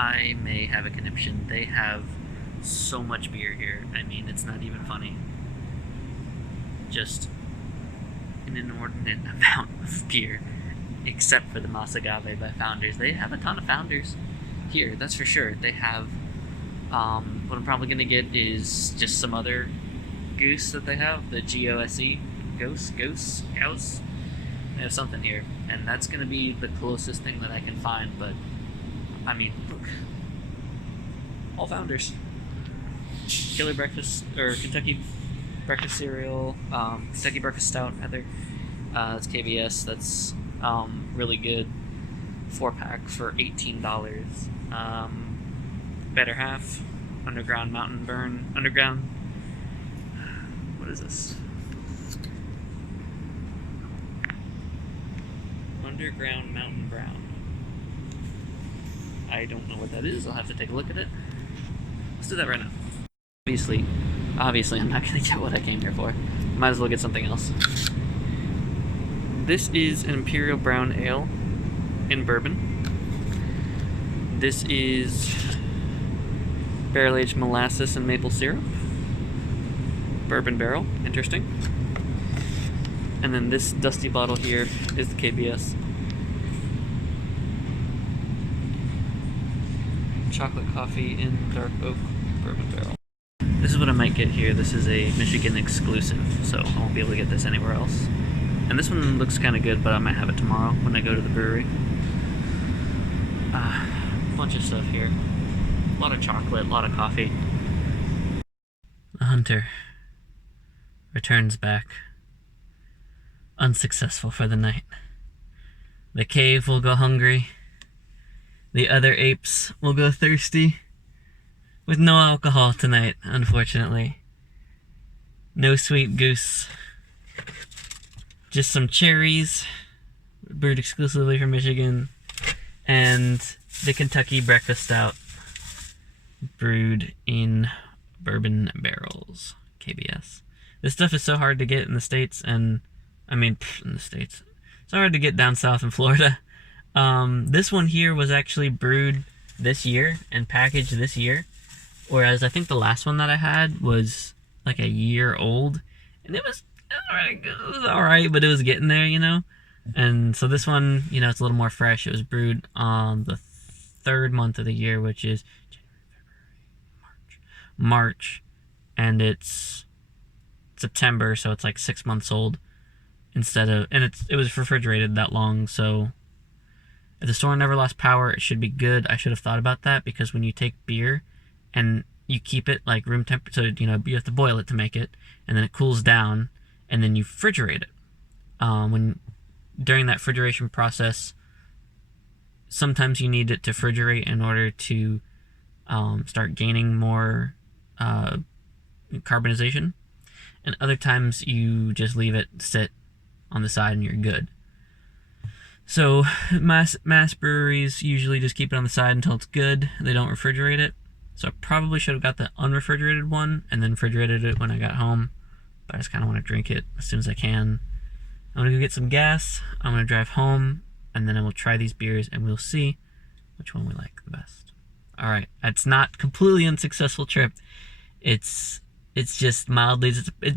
I may have a conniption. They have so much beer here. I mean, it's not even funny. Just an inordinate amount of beer, except for the Mas Agave by Founders. They have a ton of Founders here, that's for sure. They have, what I'm probably going to get is just some other goose that they have, the GOSE, Gose. They have something here, and that's going to be the closest thing that I can find, but, I mean, look. All Founders. Killer Breakfast, or Kentucky Breakfast Cereal, Kentucky Breakfast Stout, rather. That's KBS, that's really good. 4-pack for $18. Better Half, Underground Mountain Burn, what is this? Underground Mountain Brown. I don't know what that is, I'll have to take a look at it. Let's do that right now. Obviously I'm not going to get what I came here for. Might as well get something else. This is an Imperial Brown Ale in bourbon. This is barrel-aged molasses and maple syrup. Bourbon barrel, interesting. And then this dusty bottle here is the KBS. Chocolate coffee in dark oak bourbon barrel. This is what I might get here. This is a Michigan exclusive, so I won't be able to get this anywhere else. And this one looks kind of good, but I might have it tomorrow when I go to the brewery. Bunch of stuff here. A lot of chocolate, a lot of coffee. The hunter returns back, unsuccessful for the night. The cave will go hungry. The other apes will go thirsty. With no alcohol tonight, unfortunately. No sweet goose. Just some cherries, brewed exclusively from Michigan, and the Kentucky Breakfast Stout, brewed in bourbon barrels, KBS. This stuff is so hard to get in the States, and, in the States. It's hard to get down south in Florida. This one here was actually brewed this year and packaged this year, whereas I think the last one that I had was like a year old, and it was alright, but it was getting there, And so this one, it's a little more fresh. It was brewed on the third month of the year, which is March, and it's September, so it's like 6 months old and it was refrigerated that long. So if the store never lost power, it should be good. I should have thought about that, because when you take beer and you keep it like room temperature, so you have to boil it to make it, and then it cools down, and then you refrigerate it. During that refrigeration process, sometimes you need it to refrigerate in order to start gaining more carbonization, and other times you just leave it sit on the side and you're good. So mass breweries usually just keep it on the side until it's good. They don't refrigerate it. So I probably should have got the unrefrigerated one and then refrigerated it when I got home, but I just kind of want to drink it as soon as I can. I'm going to go get some gas, I'm going to drive home, and then I will try these beers, and we'll see which one we like the best. Alright, it's not completely unsuccessful trip. It's just mildly,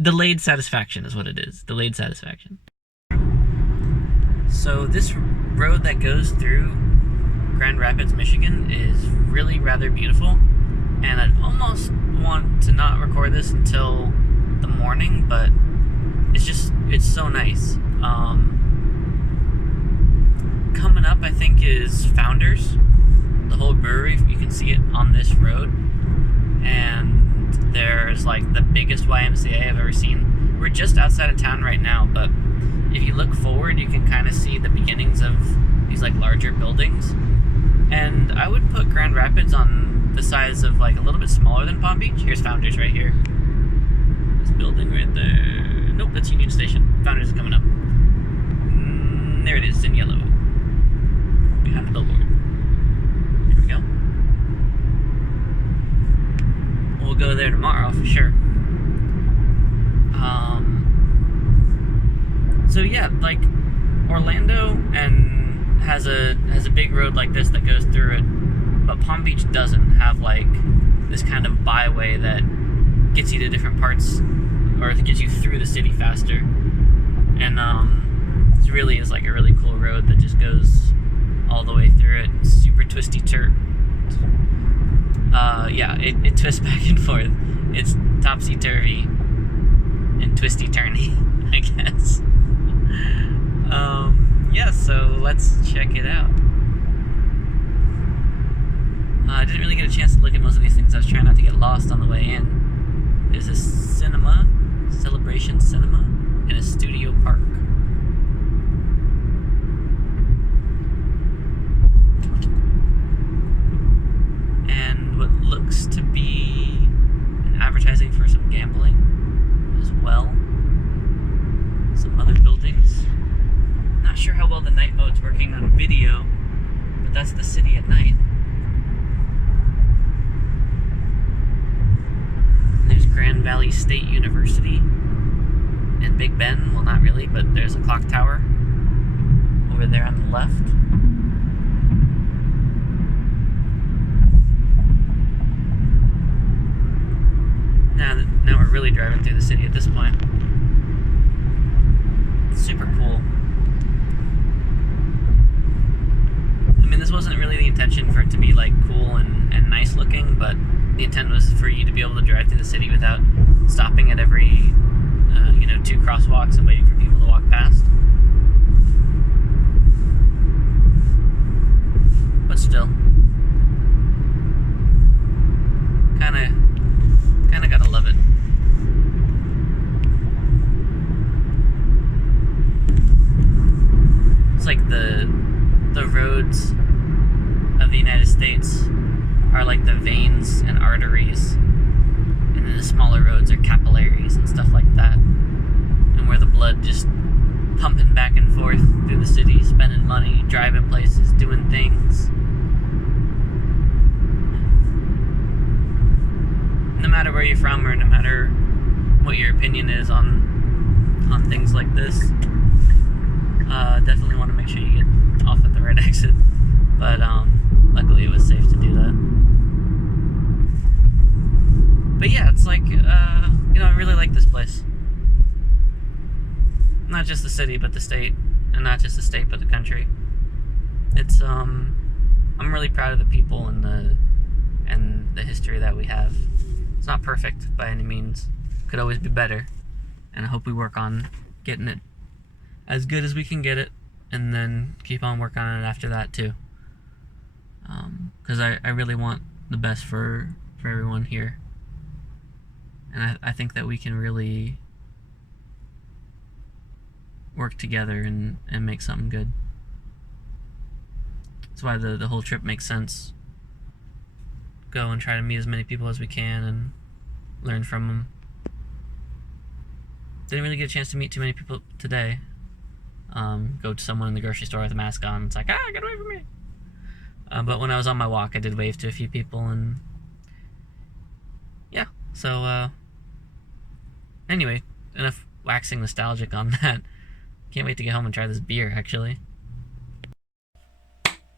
delayed satisfaction is what it is. Delayed satisfaction. So this road that goes through Grand Rapids, Michigan is really rather beautiful, and I'd almost want to not record this until the morning, but it's so nice. Coming up, I think, is Founders, the whole brewery. You can see it on this road, and there's like the biggest YMCA I've ever seen. We're just outside of town right now, but if you look forward, you can kind of see the beginnings of these like larger buildings. And I would put Grand Rapids on the size of like a little bit smaller than Palm Beach. Here's Founders right here. This building right there. Nope, that's Union Station. Founders is coming up. There it is in yellow. Behind the billboard. Here we go. We'll go there tomorrow for sure. So yeah, like Orlando and has a big road like this that goes through it, but Palm Beach doesn't have like this kind of byway that gets you to different parts, or gets you through the city faster. And it really is like a really cool road that just goes all the way through it. Super twisty yeah, it twists back and forth. It's topsy-turvy and twisty-turny, I guess. Yeah, so let's check it out. I didn't really get a chance to look at most of these things. I was trying not to get lost on the way in. There's a cinema, Celebration Cinema, and a studio park. And what looks to be an advertising for some gambling as well. Some other buildings. Not sure how well the night mode's working on video, but that's the city at night. There's Grand Valley State University and Big Ben. Well, not really, but there's a clock tower over there on the left. Now we're really driving through the city at this point. Super cool. I mean, this wasn't really the intention for it to be like cool and nice looking, but the intent was for you to be able to drive through the city without stopping at every, 2 crosswalks and waiting for people to walk past. But still, kind of gotta love it. It's like the roads of the United States are like the veins and arteries, and then the smaller roads are capillaries and stuff like that, and where the blood just pumping back and forth through the city, spending money, driving places, doing things. No matter where you're from, or no matter what your opinion is on things like this, definitely want to make sure you get off at the right exit. But luckily it was safe to do that. But yeah, it's like, I really like this place. Not just the city, but the state. And not just the state, but the country. It's, I'm really proud of the people and the history that we have. It's not perfect by any means. Could always be better. And I hope we work on getting it as good as we can get it, and then keep on working on it after that too. Because I really want the best for everyone here. And I think that we can really work together and make something good. That's why the whole trip makes sense. Go and try to meet as many people as we can and learn from them. Didn't really get a chance to meet too many people today. Go to someone in the grocery store with a mask on. It's like, get away from me. But when I was on my walk, I did wave to a few people, and yeah. So anyway, enough waxing nostalgic on that. Can't wait to get home and try this beer, actually.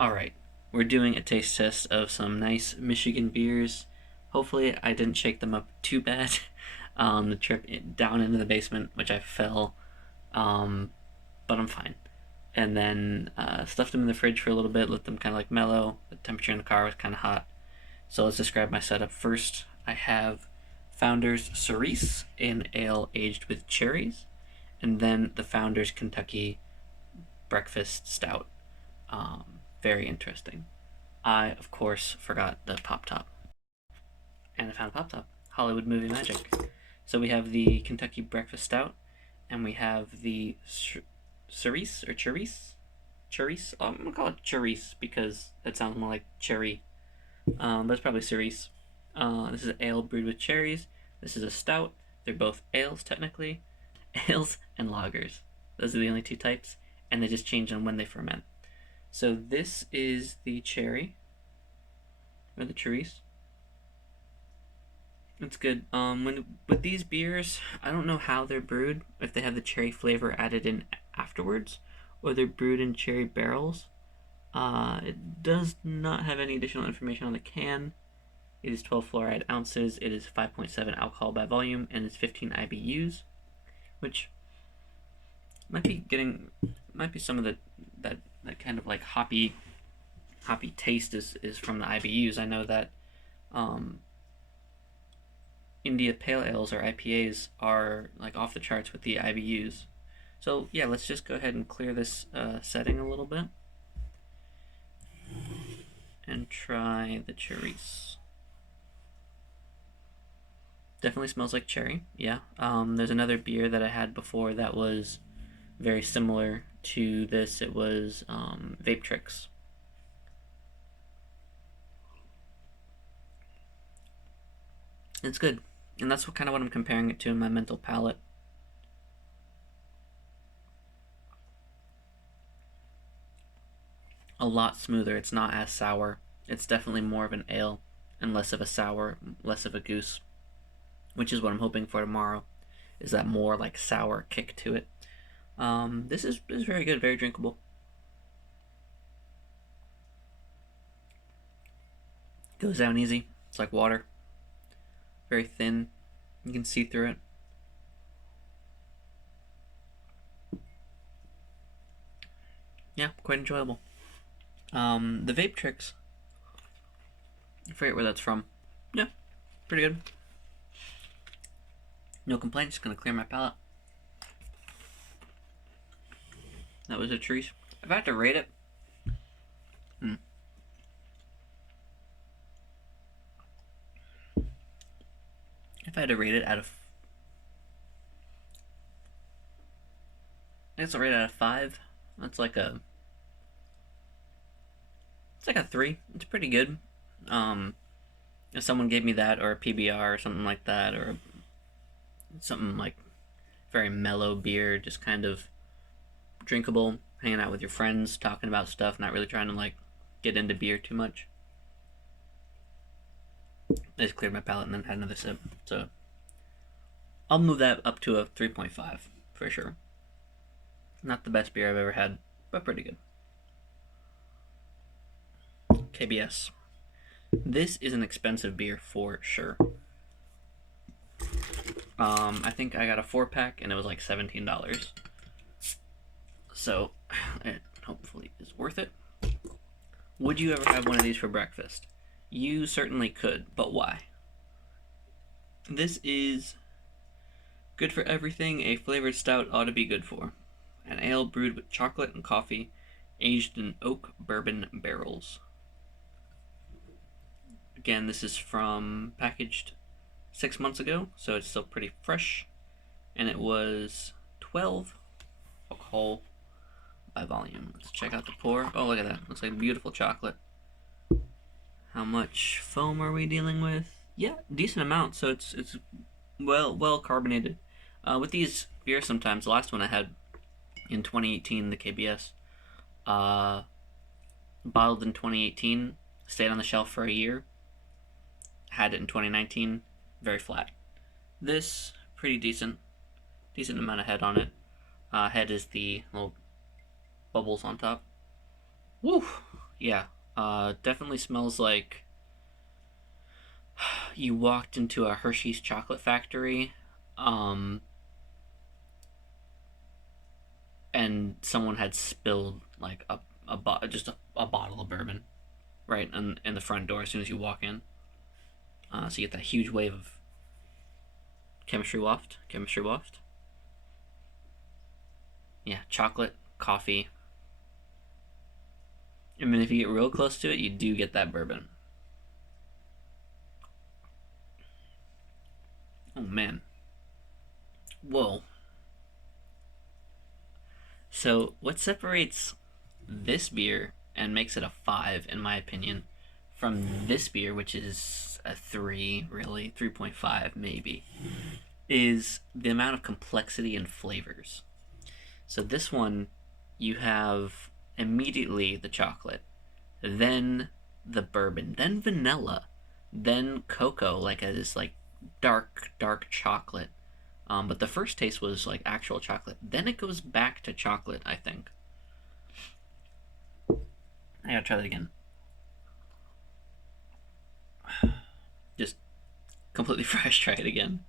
Alright, we're doing a taste test of some nice Michigan beers. Hopefully I didn't shake them up too bad on the trip down into the basement, which I fell, but I'm fine. And then stuffed them in the fridge for a little bit, let them kind of like mellow. The temperature in the car was kind of hot. So let's describe my setup. First, I have Founders Cerise, an ale aged with cherries, and then the Founders Kentucky Breakfast Stout. Very interesting. I, of course, forgot the Pop Top. And I found a Pop Top. Hollywood movie magic. So we have the Kentucky Breakfast Stout, and we have the Cerise or Cherise? Cherise? Oh, I'm going to call it Cherise because that sounds more like cherry. But it's probably Cerise. This is an ale brewed with cherries. This is a stout. They're both ales, technically. Ales and lagers. Those are the only two types, and they just change on when they ferment. So this is the cherry, or the Cherise. It's good. With these beers, I don't know how they're brewed, if they have the cherry flavor added in afterwards, or they're brewed in cherry barrels. It does not have any additional information on the can. It is 12 fluoride ounces. It is 5.7 alcohol by volume, and it's 15 IBUs, which might be some of that kind of like hoppy taste is from the IBUs. I know that India Pale Ales or IPAs are like off the charts with the IBUs. So yeah, let's just go ahead and clear this setting a little bit and try the Cherise. Definitely smells like cherry. Yeah. There's another beer that I had before that was very similar to this. It was Vape Tricks. It's good, and that's kind of what I'm comparing it to in my mental palate. A lot smoother. It's not as sour. It's definitely more of an ale and less of a sour, less of a goose, which is what I'm hoping for tomorrow, is that more like sour kick to it. This is very good, very drinkable. Goes down easy. It's like water. Very thin. You can see through it. Yeah, quite enjoyable. The Vape Tricks, I forget where that's from. Yeah, pretty good. No complaints, just gonna clear my palate. That was a treat. If I had to rate it, if I had to rate it out of, I guess I'll rate it out of 5. That's like a, it's like a 3. It's pretty good. If someone gave me that, or a PBR or something like that, or something like very mellow beer, just kind of drinkable, hanging out with your friends, talking about stuff, not really trying to like get into beer too much. I just cleared my palate and then had another sip. So I'll move that up to a 3.5 for sure. Not the best beer I've ever had, but pretty good. KBS. This is an expensive beer for sure. I think I got a 4-pack and it was like $17. So it hopefully is worth it. Would you ever have one of these for breakfast? You certainly could, but why? This is good for everything a flavored stout ought to be good for. An ale brewed with chocolate and coffee, aged in oak bourbon barrels. Again, this is packaged 6 months ago, so it's still pretty fresh. And it was 12 alcohol by volume. Let's check out the pour. Oh, look at that. Looks like beautiful chocolate. How much foam are we dealing with? Yeah, decent amount, so it's well carbonated. With these beers sometimes, the last one I had in 2018, the KBS, bottled in 2018, stayed on the shelf for a year, had it in 2019, very flat. This, pretty decent amount of head on it. Head is the little bubbles on top. Woo! Yeah, definitely smells like you walked into a Hershey's chocolate factory, and someone had spilled like a bottle of bourbon right in the front door as soon as you walk in. So you get that huge wave of chemistry waft. Yeah, chocolate, coffee. I mean, if you get real close to it, you do get that bourbon. Oh man. Whoa. So what separates this beer and makes it a 5, in my opinion, from this beer, which is a 3, really, 3.5 maybe, is the amount of complexity and flavors. So this one, you have immediately the chocolate, then the bourbon, then vanilla, then cocoa, like this like dark chocolate. But the first taste was like actual chocolate. Then it goes back to chocolate, I think. I gotta try that again. Just completely fresh. Try it again.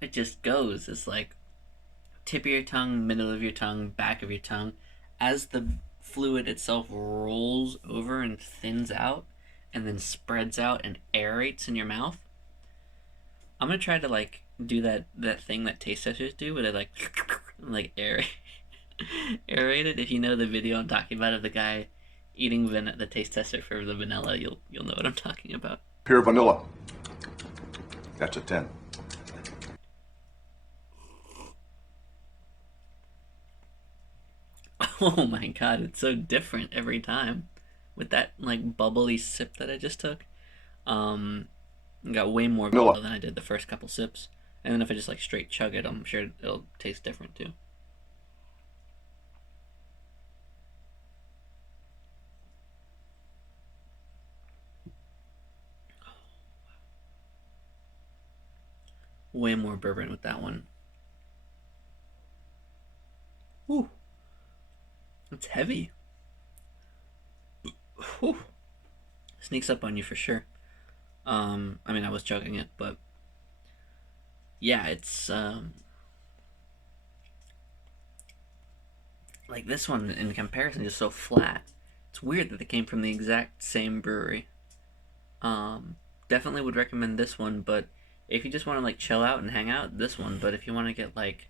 It just goes. It's like tip of your tongue, middle of your tongue, back of your tongue. As the fluid itself rolls over and thins out and then spreads out and aerates in your mouth. I'm gonna try to like do that thing that taste testers do where they like aerate it. If you know the video I'm talking about of the guy eating the taste tester for the vanilla, you'll know what I'm talking about. Pure vanilla. That's a 10. Oh my god, it's so different every time with that like bubbly sip that I just took. Got way more vanilla than I did the first couple sips. And then if I just like straight chug it, I'm sure it'll taste different too. Way more bourbon with that one. Ooh. It's heavy. Ooh. Sneaks up on you for sure. I mean, I was chugging it, but yeah, it's like this one in comparison is so flat. It's weird that they came from the exact same brewery. Definitely would recommend this one, but if you just want to like chill out and hang out, this one. But if you want to get like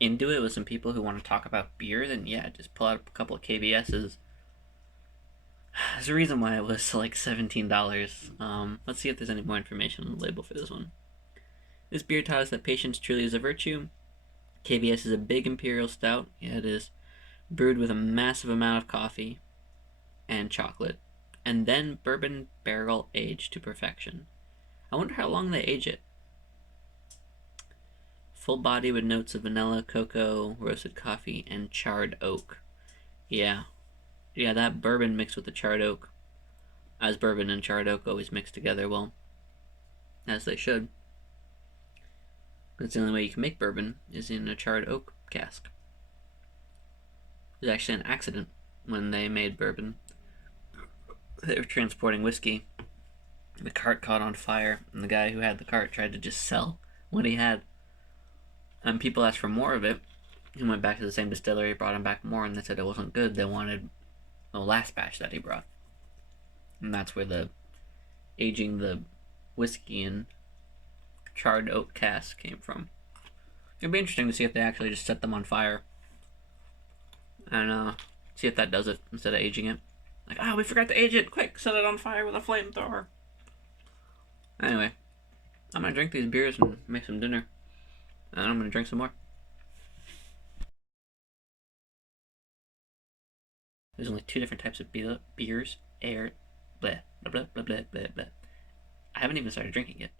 into it with some people who want to talk about beer, then yeah, just pull out a couple of KBS's. There's a reason why it was like $17. Let's see if there's any more information on the label for this one. This beer taught us that patience truly is a virtue. KBS is a big imperial stout. Yeah, it is. Brewed with a massive amount of coffee and chocolate, and then bourbon barrel aged to perfection. I wonder how long they age it. Full body with notes of vanilla, cocoa, roasted coffee, and charred oak. Yeah, that bourbon mixed with the charred oak. As bourbon and charred oak always mix together well, as they should. That's the only way you can make bourbon, is in a charred oak cask. There's actually an accident when they made bourbon. They were transporting whiskey. The cart caught on fire, and the guy who had the cart tried to just sell what he had. And people asked for more of it. He went back to the same distillery, brought him back more, and they said it wasn't good. They wanted the last batch that he brought. And that's where the aging the whiskey in charred oak cask came from. It'd be interesting to see if they actually just set them on fire and see if that does it instead of aging it. Like, oh, we forgot to age it. Quick, set it on fire with a flamethrower. Anyway, I'm gonna drink these beers and make some dinner. And I'm gonna drink some more. There's only 2 different types of beers. Blah, blah, blah, blah, blah, blah. I haven't even started drinking yet.